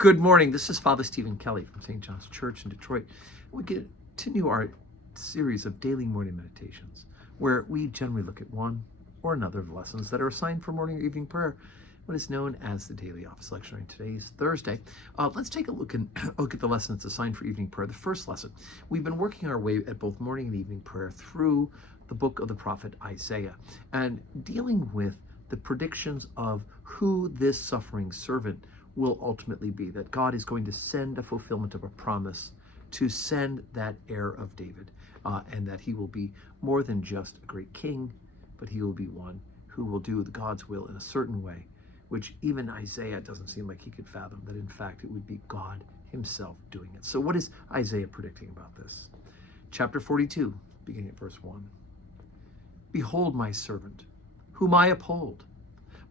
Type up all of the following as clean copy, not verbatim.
Good morning. This is Father Stephen Kelly from St. John's Church in Detroit. We continue our series of daily morning meditations, where we generally look at one or another of the lessons that are assigned for morning or evening prayer, what is known as the daily office lectionary. Today's Thursday. Let's take a look at the lessons assigned for evening prayer. The first lesson, we've been working our way at both morning and evening prayer through the book of the prophet Isaiah and dealing with the predictions of who this suffering servant will ultimately be, that God is going to send a fulfillment of a promise to send that heir of David, and that he will be more than just a great king, but he will be one who will do God's will in a certain way, which even Isaiah doesn't seem like he could fathom, that in fact it would be God himself doing it. So what is Isaiah predicting about this? Chapter 42, beginning at verse 1. Behold my servant, whom I uphold,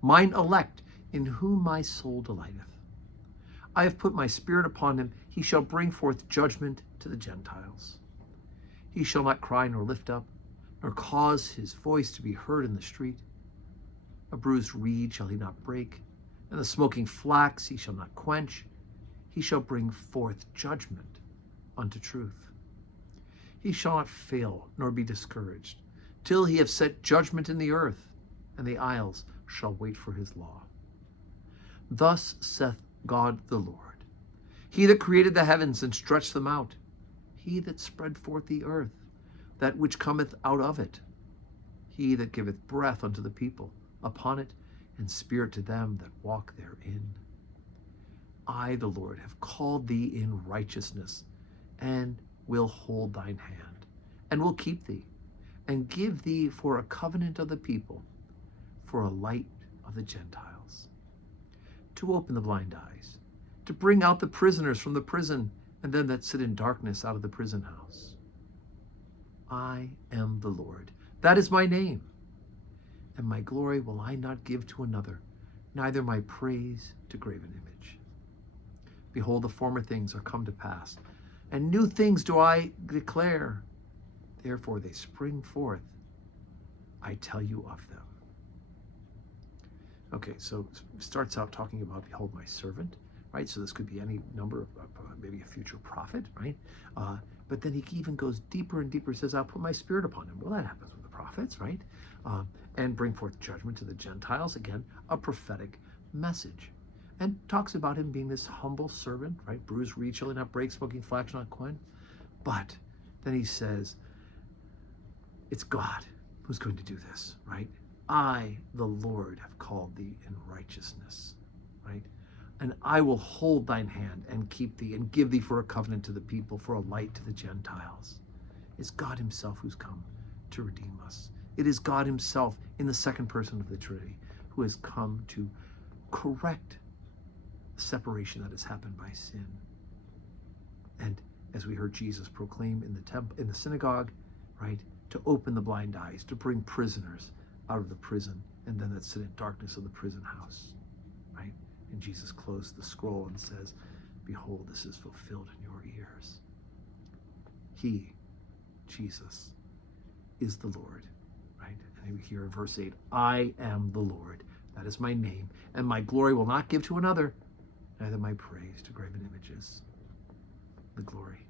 mine elect, in whom my soul delighteth. I have put my spirit upon him, he shall bring forth judgment to the Gentiles. He shall not cry nor lift up, nor cause his voice to be heard in the street. A bruised reed shall he not break, and the smoking flax he shall not quench. He shall bring forth judgment unto truth. He shall not fail nor be discouraged, till he have set judgment in the earth, and the isles shall wait for his law. Thus saith God the Lord, he that created the heavens and stretched them out, he that spread forth the earth, that which cometh out of it, he that giveth breath unto the people upon it, and spirit to them that walk therein. I, the Lord, have called thee in righteousness, and will hold thine hand, and will keep thee, and give thee for a covenant of the people, for a light of the Gentiles, to open the blind eyes, to bring out the prisoners from the prison, and them that sit in darkness out of the prison house. I am the Lord, that is my name, and my glory will I not give to another, neither my praise to graven image. Behold, the former things are come to pass, and new things do I declare. Therefore they spring forth, I tell you of them. Okay, so it starts out talking about, behold my servant, right? So this could be any number of, maybe a future prophet, right? But then he even goes deeper and deeper, says, I'll put my spirit upon him. Well, that happens with the prophets, right? And bring forth judgment to the Gentiles. Again, a prophetic message. And talks about him being this humble servant, right? Bruised reed shall he not break, smoking flax shall not quench. But then he says, it's God who's going to do this, right? I, the Lord, have called thee in righteousness, right? And I will hold thine hand and keep thee and give thee for a covenant to the people, for a light to the Gentiles. It's God himself who's come to redeem us. It is God himself in the second person of the Trinity who has come to correct the separation that has happened by sin. And as we heard Jesus proclaim in the temple, in the synagogue, right, to open the blind eyes, to bring prisoners out of the prison, and then that sit in darkness of the prison house, right? And Jesus closed the scroll and says, behold, this is fulfilled in your ears. He, Jesus, is the Lord, right? And we hear in verse 8, I am the Lord, that is my name, and my glory will not give to another, neither my praise to graven images. The glory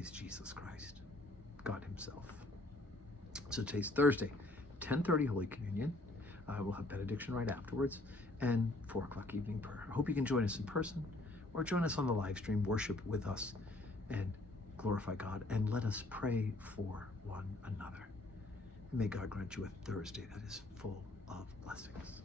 is Jesus Christ, God himself. So today's Thursday, 10:30 Holy Communion. We'll have benediction right afterwards, and 4 o'clock evening prayer. I hope you can join us in person or join us on the live stream, worship with us, and glorify God, and let us pray for one another. And may God grant you a Thursday that is full of blessings.